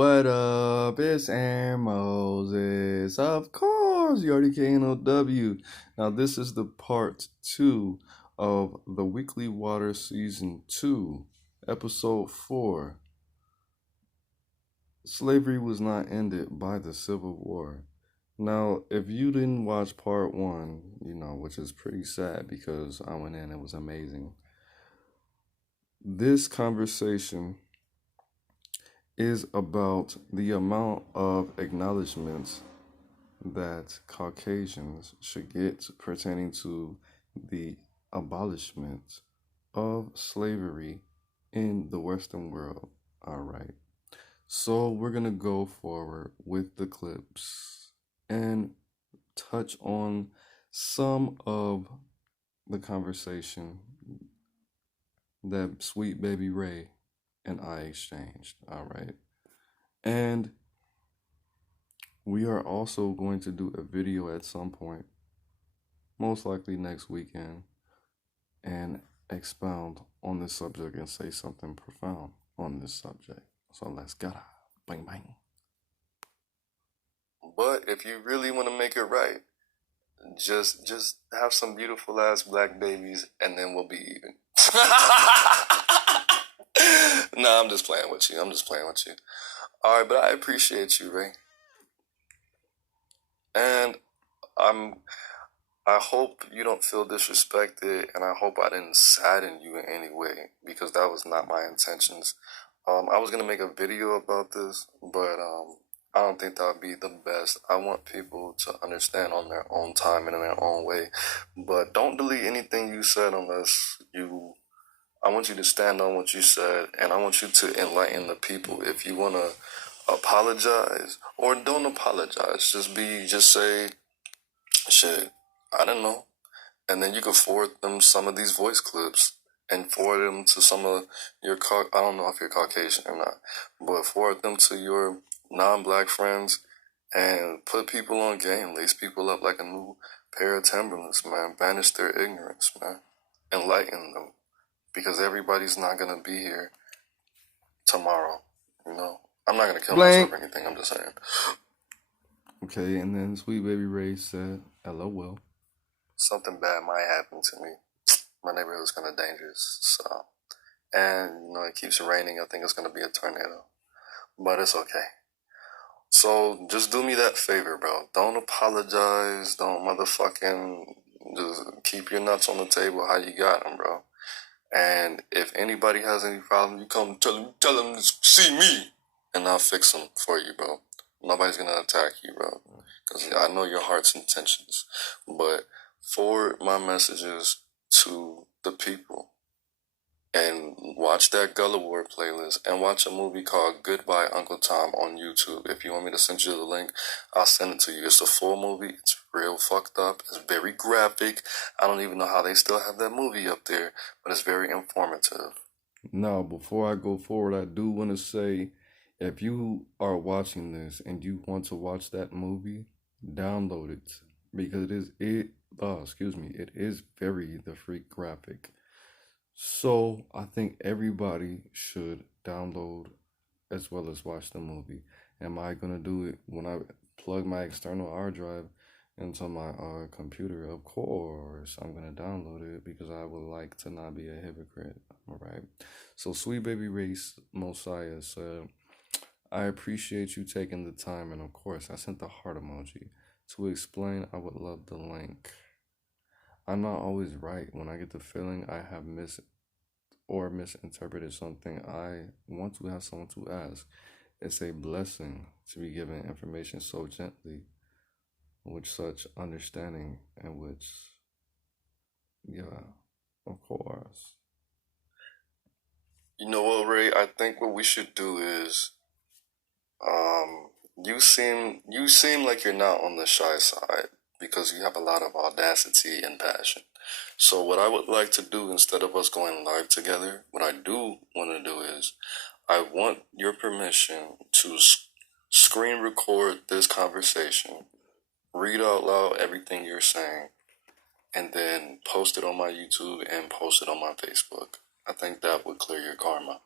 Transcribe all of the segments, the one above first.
What up? It's Aaron Moses. Of course, you already KNOW. Now, this is the part 2 of the Weekly Water Season 2, Episode 4. Slavery was not ended by the Civil War. Now, if you didn't watch part 1, which is pretty sad because I went in, it was amazing. This conversation is about the amount of acknowledgments that Caucasians should get pertaining to the abolishment of slavery in the Western world. All right. So we're going to go forward with the clips and touch on some of the conversation that Sweet Baby Rae and I exchanged. All right. And we are also going to do a video at some point, most likely next weekend, and expound on this subject and say something profound on this subject. So let's go. Bang, bang. But if you really want to make it right, just have some beautiful ass black babies and then we'll be even. Nah, I'm just playing with you. All right, but I appreciate you, Ray. And I hope you don't feel disrespected, and I hope I didn't sadden you in any way, because that was not my intentions. I was going to make a video about this, but I don't think that would be the best. I want people to understand on their own time and in their own way. But don't delete anything you said unless I want you to stand on what you said, and I want you to enlighten the people. If you want to apologize or don't apologize, just say, shit, I don't know. And then you can forward them some of these voice clips and forward them to some of your, I don't know if you're Caucasian or not, but forward them to your non-black friends and put people on game, lace people up like a new pair of Timberlands, man. Banish their ignorance, man. Enlighten them. Because everybody's not going to be here tomorrow, I'm not going to kill myself or anything, I'm just saying. Okay, and then Sweet Baby Rae said, LOL. Something bad might happen to me. My neighborhood's kind of dangerous, so. And, it keeps raining. I think it's going to be a tornado. But it's okay. So, just do me that favor, bro. Don't apologize. Don't motherfucking just keep your nuts on the table how you got them, bro. And if anybody has any problem, you come tell them to see me, and I'll fix them for you, bro. Nobody's gonna attack you, bro, because I know your heart's intentions. But forward my messages to the people, and watch that Gullah War playlist, and watch a movie called Goodbye Uncle Tom on YouTube. If you want me to send you the link, I'll send it to you. It's a full movie. It's real fucked up. It's very graphic. I don't even know how they still have that movie up there, but it's very informative. Now, before I go forward, I do want to say, if you are watching this and you want to watch that movie, download it, because it is very the freak graphic. So I think everybody should download as well as watch the movie. Am I going to do it when I plug my external hard drive into my computer? Of course, I'm going to download it because I would like to not be a hypocrite. All right. So Sweet Baby Rae Mosiah said, I appreciate you taking the time, and of course, I sent the heart emoji. To explain, I would love the link. I'm not always right. When I get the feeling I have misinterpreted something, I want to have someone to ask. It's a blessing to be given information so gently, with such understanding, and of course. You know what, Ray? I think what we should do is, you seem like you're not on the shy side, because you have a lot of audacity and passion. So what I would like to do, instead of us going live together, what I do want to do is, I want your permission to screen record this conversation, read out loud everything you're saying, and then post it on my YouTube and post it on my Facebook. I think that would clear your karma.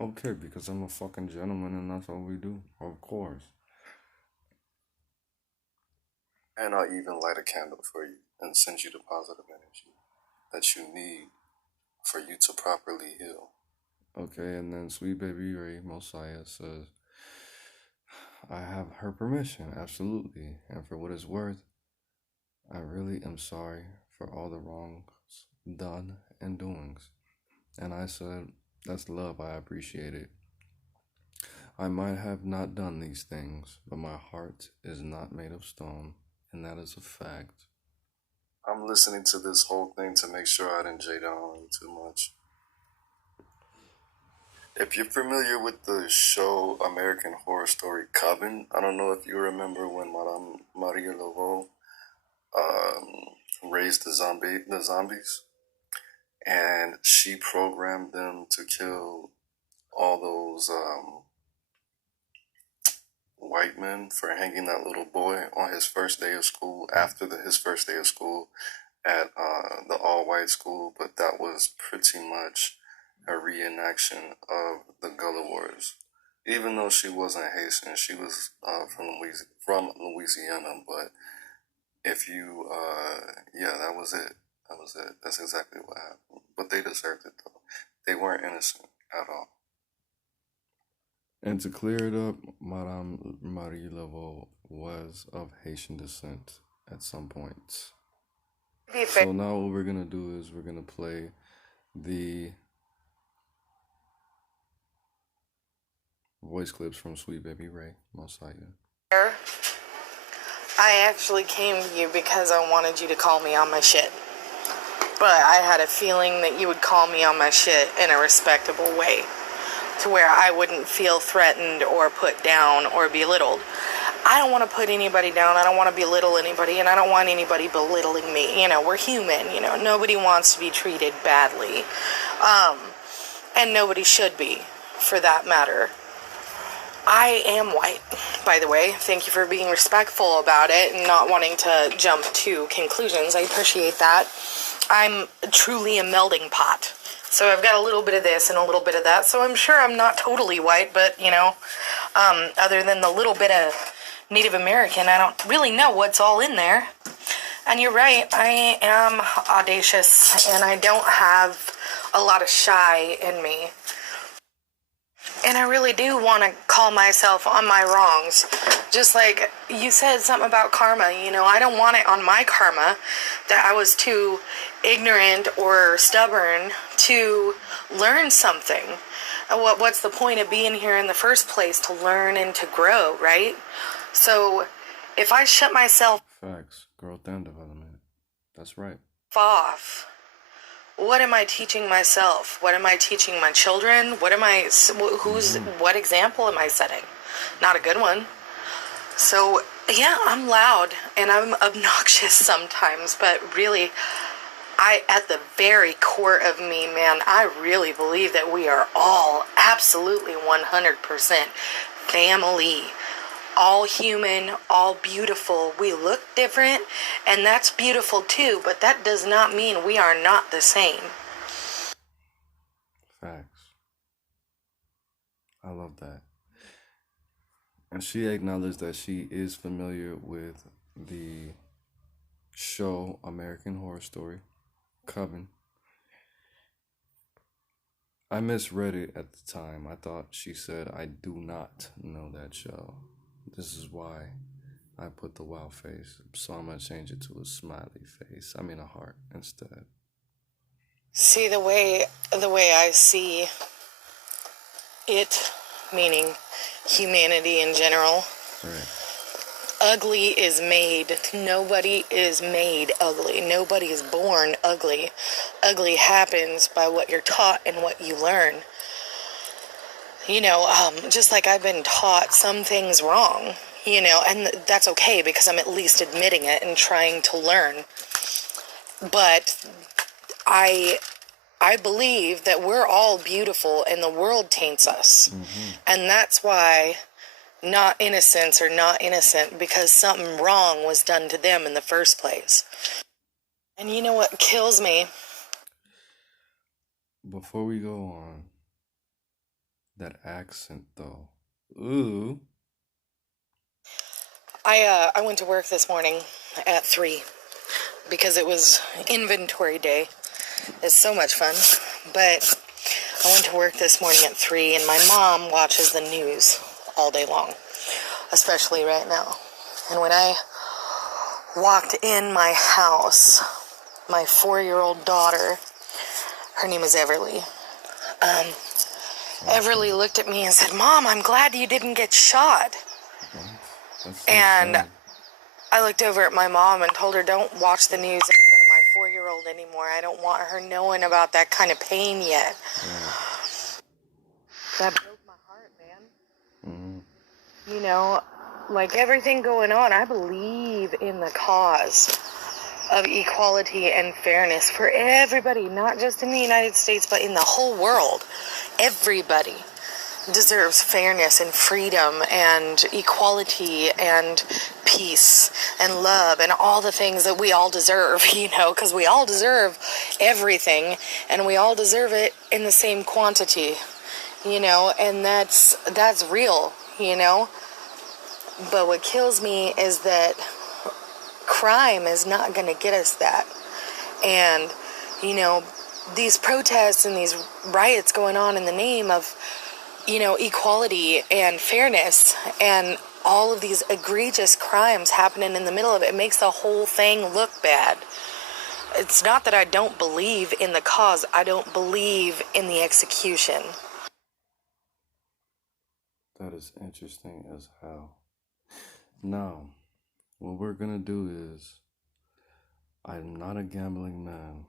Okay, because I'm a fucking gentleman and that's what we do, of course. And I'll even light a candle for you and send you the positive energy that you need for you to properly heal. Okay, and then Sweet Baby Rae Rhoades says, I have her permission, absolutely. And for what it's worth, I really am sorry for all the wrongs done and doings. And I said, that's love, I appreciate it. I might have not done these things, but my heart is not made of stone, and that is a fact. I'm listening to this whole thing to make sure I didn't jade on you too much. If you're familiar with the show American Horror Story Coven, I don't know if you remember when Madame Maria Laveau raised the zombies, and she programmed them to kill all those white men for hanging that little boy on his first day of school after his first day of school at the all-white school, but that was pretty much a reenaction of the Gullah Wars. Even though she wasn't Haitian, she was from Louisiana. But if you, yeah, that was it. That was it. That's exactly what happened. But they deserved it though. They weren't innocent at all. And to clear it up, Madame Marie Laveau was of Haitian descent at some point. So now what we're gonna do is we're gonna play the voice clips from Sweet Baby Rae Rhoades. I actually came to you because I wanted you to call me on my shit. But I had a feeling that you would call me on my shit in a respectable way, to where I wouldn't feel threatened or put down or belittled. I don't want to put anybody down. I don't want to belittle anybody, and I don't want anybody belittling me. You know, we're human. You know, nobody wants to be treated badly. And nobody should be, for that matter. I am white, by the way. Thank you for being respectful about it and not wanting to jump to conclusions. I appreciate that. I'm truly a melding pot. So I've got a little bit of this and a little bit of that. So I'm sure I'm not totally white, but, you know, other than the little bit of Native American, I don't really know what's all in there. And you're right, I am audacious and I don't have a lot of shy in me. And I really do want to call myself on my wrongs. Just like you said something about karma, you know, I don't want it on my karma that I was too ignorant or stubborn to learn something. What's the point of being here in the first place? To learn and to grow, right? So if I shut myself... Facts. Growth and development. That's right. ...off, what am I teaching myself? What am I teaching my children? What example am I setting? Not a good one. So, yeah, I'm loud and I'm obnoxious sometimes, but really, at the very core of me, man, I really believe that we are all absolutely 100% family. All human, all beautiful. We look different, and that's beautiful too, but that does not mean we are not the same. Facts. I love that. And she acknowledged that she is familiar with the show American Horror Story Coven. I misread it at the time. I thought she said, I do not know that show. This is why I put the wow face. So I'm going to change it to a smiley face. I mean a heart instead. See, the way I see it, meaning humanity in general, right. Ugly is made. Nobody is made ugly. Nobody is born ugly. Ugly happens by what you're taught and what you learn. You know, just like I've been taught some things wrong, you know, and that's okay because I'm at least admitting it and trying to learn. But I believe that we're all beautiful and the world taints us. Mm-hmm. And that's why not innocents are not innocent, because something wrong was done to them in the first place. And you know what kills me? Before we go on, That accent, though. Ooh. I went to work this morning at 3 because it was inventory day. It's so much fun. But I went to work this morning at 3, and my mom watches the news all day long, especially right now. And when I walked in my house, my 4-year-old daughter, her name is Everly, Everly looked at me and said, "Mom, I'm glad you didn't get shot." What? That's so And sad. I looked over at my mom and told her, "Don't watch the news in front of my 4-year-old anymore. I don't want her knowing about that kind of pain yet." Right. That broke my heart, man. Mm-hmm. You know, like everything going on, I believe in the cause of equality and fairness for everybody, not just in the United States, but in the whole world. Everybody deserves fairness and freedom and equality and peace and love and all the things that we all deserve, because we all deserve everything, and we all deserve it in the same quantity, and that's real, But what kills me is that crime is not going to get us that. And, these protests and these riots going on in the name of, equality and fairness, and all of these egregious crimes happening in the middle of it, makes the whole thing look bad. It's not that I don't believe in the cause, I don't believe in the execution. That is interesting as hell. Now, what we're gonna do is, I'm not a gambling man.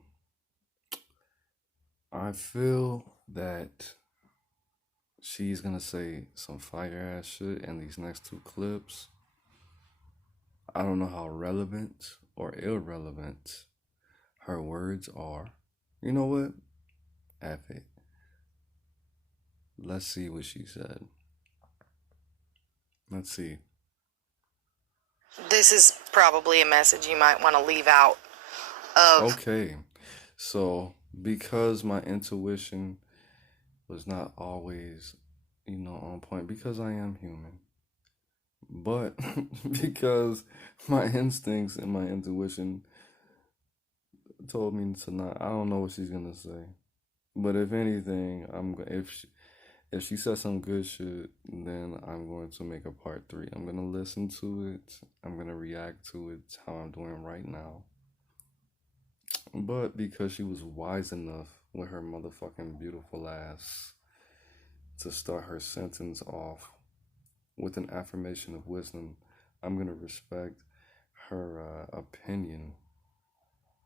I feel that she's gonna say some fire ass shit in these next 2 clips. I don't know how relevant or irrelevant her words are. You know what? F it. Let's see what she said. Let's see. This is probably a message you might want to leave out of. Okay. So, because my intuition was not always, on point, because I am human, but because my instincts and my intuition told me to not, I don't know what she's gonna say. But if anything, if she says some good shit, then I'm going to make a part 3. I'm gonna listen to it. I'm gonna react to it how I'm doing right now. But because she was wise enough with her motherfucking beautiful ass to start her sentence off with an affirmation of wisdom, I'm gonna respect her opinion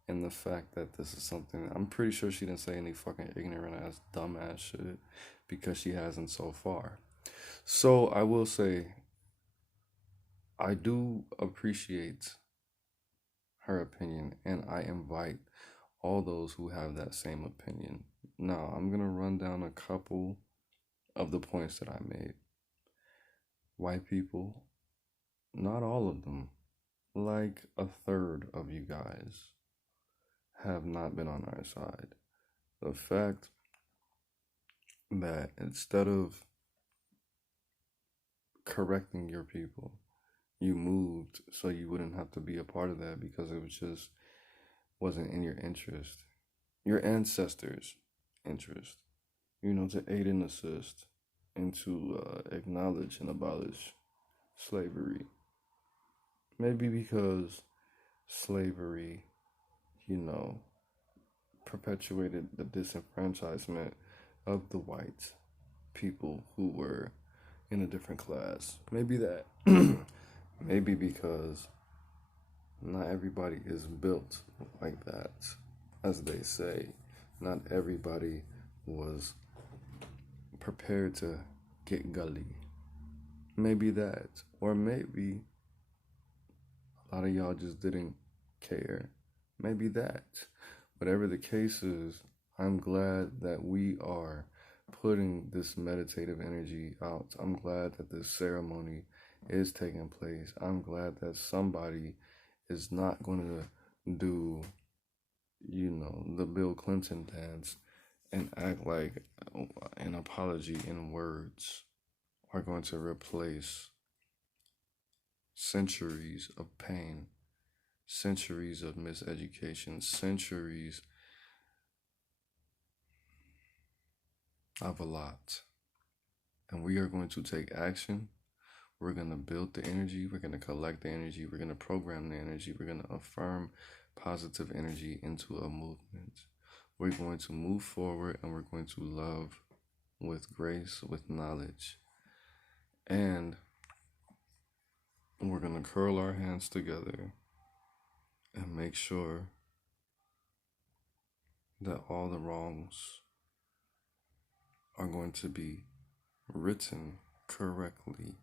and the fact that this is something. I'm pretty sure she didn't say any fucking ignorant ass, dumb ass shit, because she hasn't so far. So I will say, I do appreciate her opinion, and I invite all those who have that same opinion. Now, I'm going to run down a couple of the points that I made. White people, not all of them, like a third of you guys, have not been on our side. The fact that instead of correcting your people, you moved so you wouldn't have to be a part of that, because it wasn't in your interest, your ancestors' interest, to aid and assist and to acknowledge and abolish slavery. Maybe because slavery, perpetuated the disenfranchisement of the white people who were in a different class. Maybe that. Maybe because not everybody is built like that. As they say, not everybody was prepared to get gully. Maybe that. Or maybe a lot of y'all just didn't care. Maybe that. Whatever the case is, I'm glad that we are putting this meditative energy out. I'm glad that this ceremony is taking place. I'm glad that somebody is not going to do, the Bill Clinton dance and act like an apology in words are going to replace centuries of pain, centuries of miseducation, centuries of a lot. And we are going to take action. We're going to build the energy. We're going to collect the energy. We're going to program the energy. We're going to affirm positive energy into a movement. We're going to move forward, and we're going to love with grace, with knowledge. And we're going to curl our hands together and make sure that all the wrongs are going to be written correctly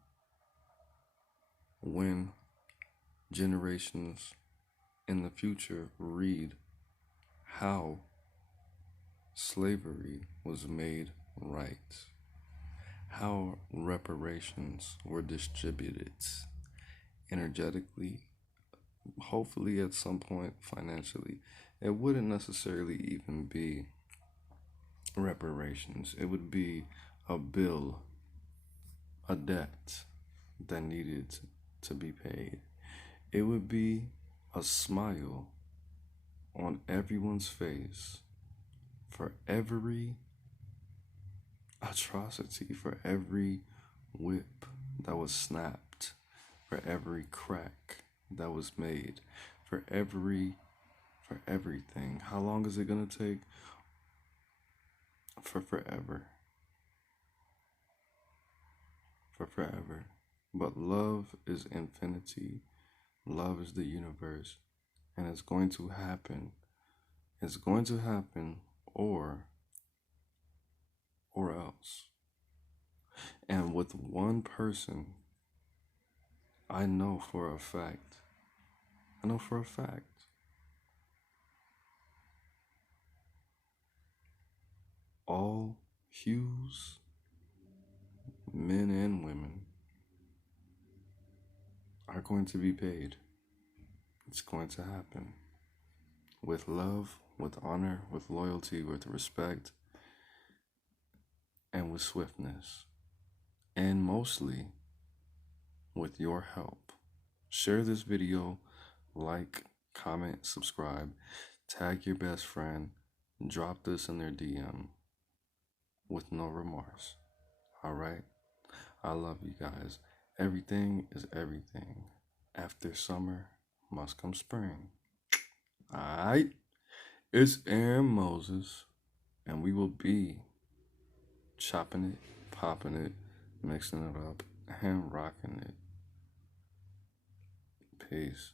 when generations in the future read how slavery was made right, how reparations were distributed energetically, hopefully at some point financially. It wouldn't necessarily even be reparations, it would be a bill, a debt that needed to be paid. It would be a smile on everyone's face for every atrocity, for every whip that was snapped, for every crack that was made, for everything. How long is it gonna take? For forever. For forever. But love is infinity. Love is the universe. And it's going to happen. It's going to happen or else. And with one person, I know for a fact, all hues, men and women, are going to be paid. It's going to happen. With love, with honor, with loyalty, with respect, and with swiftness. And mostly with your help. Share this video, like, comment, subscribe, tag your best friend, drop this in their DM with no remorse. Alright? I love you guys. Everything is everything. After summer must come spring. Alright? It's Aaron Moses, and we will be chopping it, popping it, mixing it up, and rocking it. Peace.